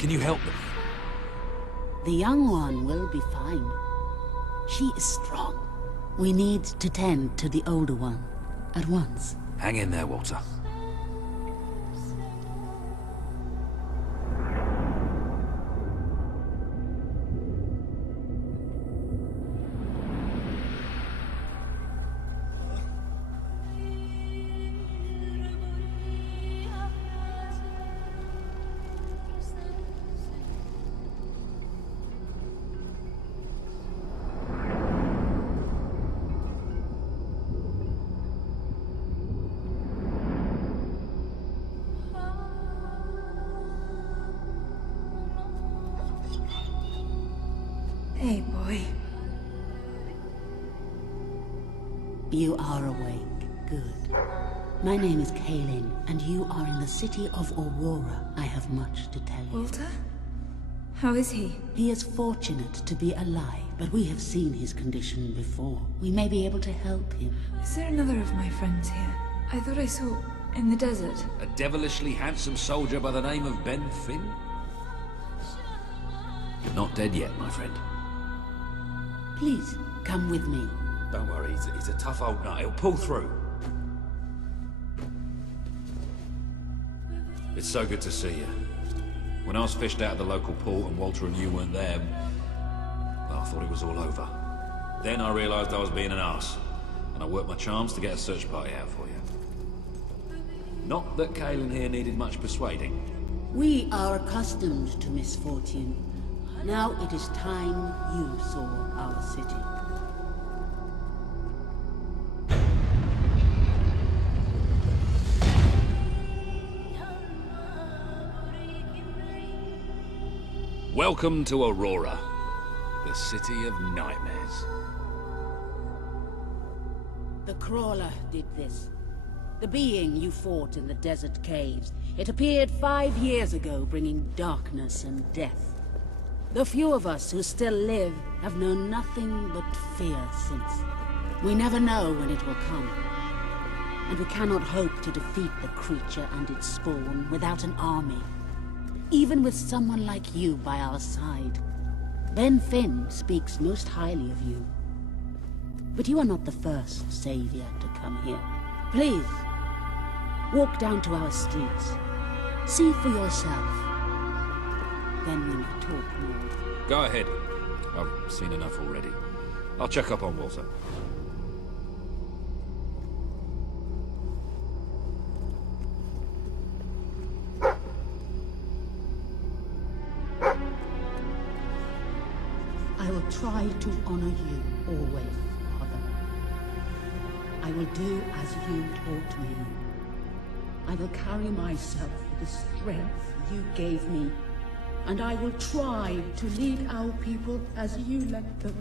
Can you help them? The young one will be fine. She is strong. We need to tend to the older one at once. Hang in there, Walter. Hey, boy. You are awake. Good. My name is Kaelin, and you are in the city of Aurora. I have much to tell you. Walter? How is he? He is fortunate to be alive, but we have seen his condition before. We may be able to help him. Is there another of my friends here? I thought I saw... in the desert. A devilishly handsome soldier by the name of Ben Finn? You're not dead yet, my friend. Please, come with me. Don't worry, he's a tough old nut. He'll pull through. It's so good to see you. When I was fished out of the local port and Walter and you weren't there, well, I thought it was all over. Then I realized I was being an arse, and I worked my charms to get a search party out for you. Not that Kaelin here needed much persuading. We are accustomed to misfortune. Now it is time you saw our city. Welcome to Aurora, the city of nightmares. The Crawler did this. The being you fought in the desert caves. It appeared 5 years ago, bringing darkness and death. The few of us who still live have known nothing but fear since. We never know when it will come. And we cannot hope to defeat the creature and its spawn without an army. Even with someone like you by our side. Ben Finn speaks most highly of you. But you are not the first savior to come here. Please, walk down to our streets. See for yourself. Then we may talk more. Go ahead. I've seen enough already. I'll check up on Walter. I will try to honor you always, Father. I will do as you taught me. I will carry myself with the strength you gave me. And I will try to lead our people as you led them.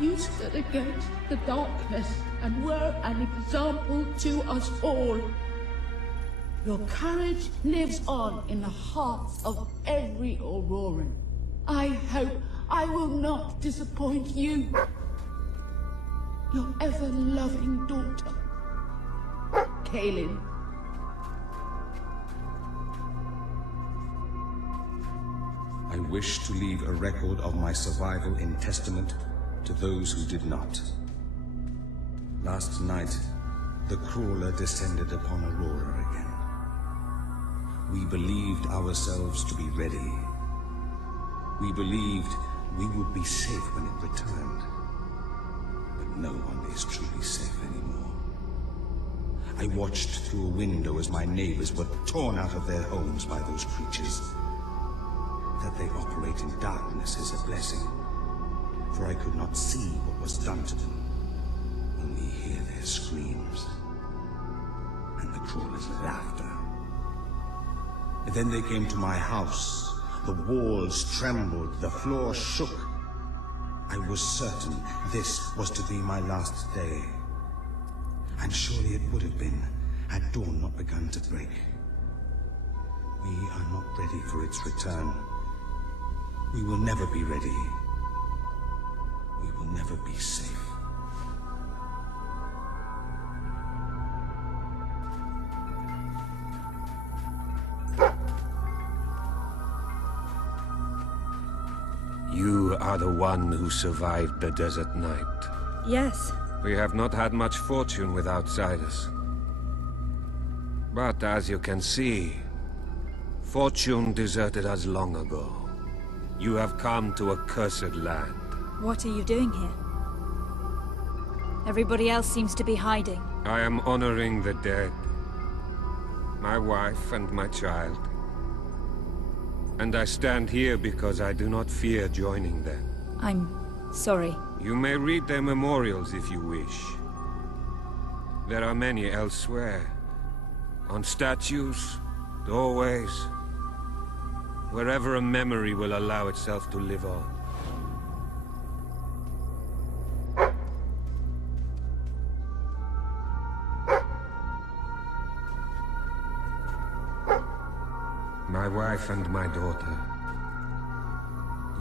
You stood against the darkness and were an example to us all. Your courage lives on in the hearts of every Auroran. I hope I will not disappoint you. Your ever-loving daughter, Kaelin. I wish to leave a record of my survival in testament to those who did not. Last night, the Crawler descended upon Aurora again. We believed ourselves to be ready. We believed we would be safe when it returned. But no one is truly safe anymore. I watched through a window as my neighbors were torn out of their homes by those creatures. That they operate in darkness is a blessing, for I could not see what was done to them, only hear their screams and the Crawler's laughter. And then they came to my house. The walls trembled, the floor shook. I was certain this was to be my last day. And surely it would have been, had dawn not begun to break. We are not ready for its return. We will never be ready. We will never be safe. are the one who survived the desert night. Yes. We have not had much fortune with outsiders. But as you can see, fortune deserted us long ago. You have come to a cursed land. What are you doing here? Everybody else seems to be hiding. I am honoring the dead. My wife and my child. And I stand here because I do not fear joining them. I'm sorry. You may read their memorials if you wish. There are many elsewhere. On statues, doorways, wherever a memory will allow itself to live on. My wife and my daughter.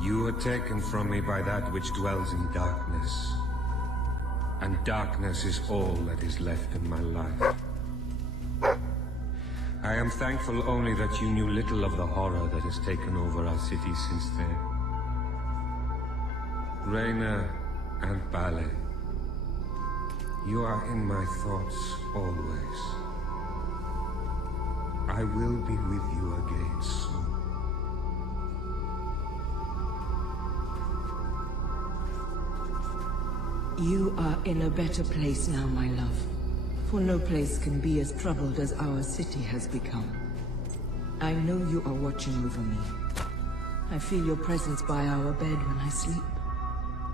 You were taken from me by that which dwells in darkness. And darkness is all that is left in my life. I am thankful only that you knew little of the horror that has taken over our city since then. Reyna and Ballet, you are in my thoughts always. I will be with you again soon. You are in a better place now, my love. For no place can be as troubled as our city has become. I know you are watching over me. I feel your presence by our bed when I sleep.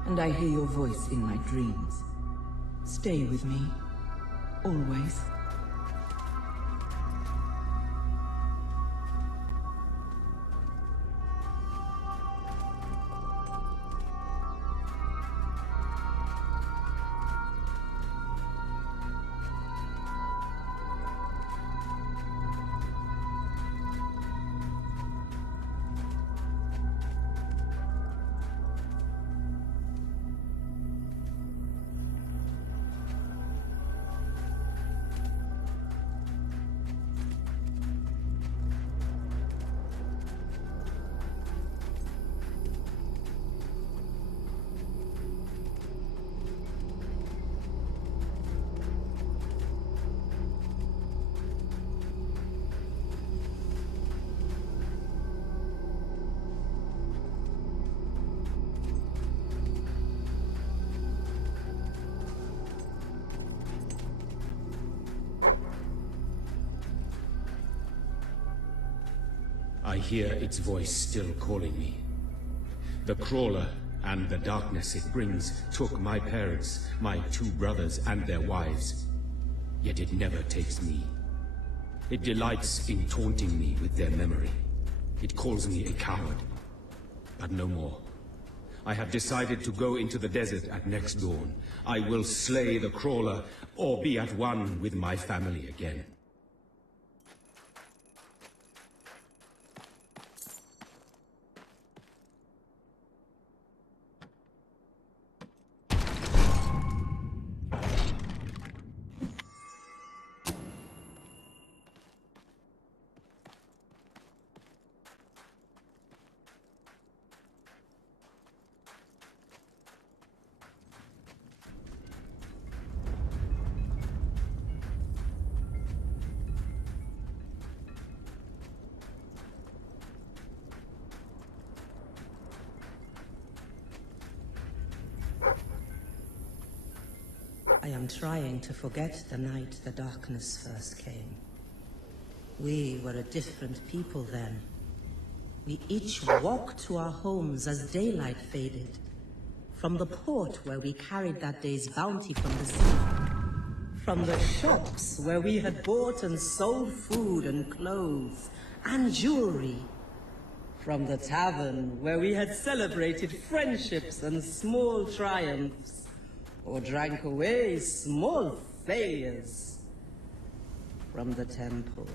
And I hear your voice in my dreams. Stay with me. Always. I hear its voice still calling me. The crawler and the darkness it brings took my parents, my 2 brothers and their wives. Yet it never takes me. It delights in taunting me with their memory. It calls me a coward. But no more. I have decided to go into the desert at next dawn. I will slay the crawler, or be at one with my family again. I am trying to forget the night the darkness first came. We were a different people then. We each walked to our homes as daylight faded. From the port where we carried that day's bounty from the sea. From the shops where we had bought and sold food and clothes and jewelry. From the tavern where we had celebrated friendships and small triumphs. Or drank away small failures. From the temple,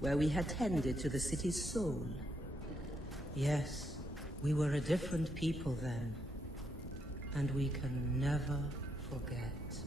where we had tended to the city's soul. Yes, we were a different people then. And we can never forget.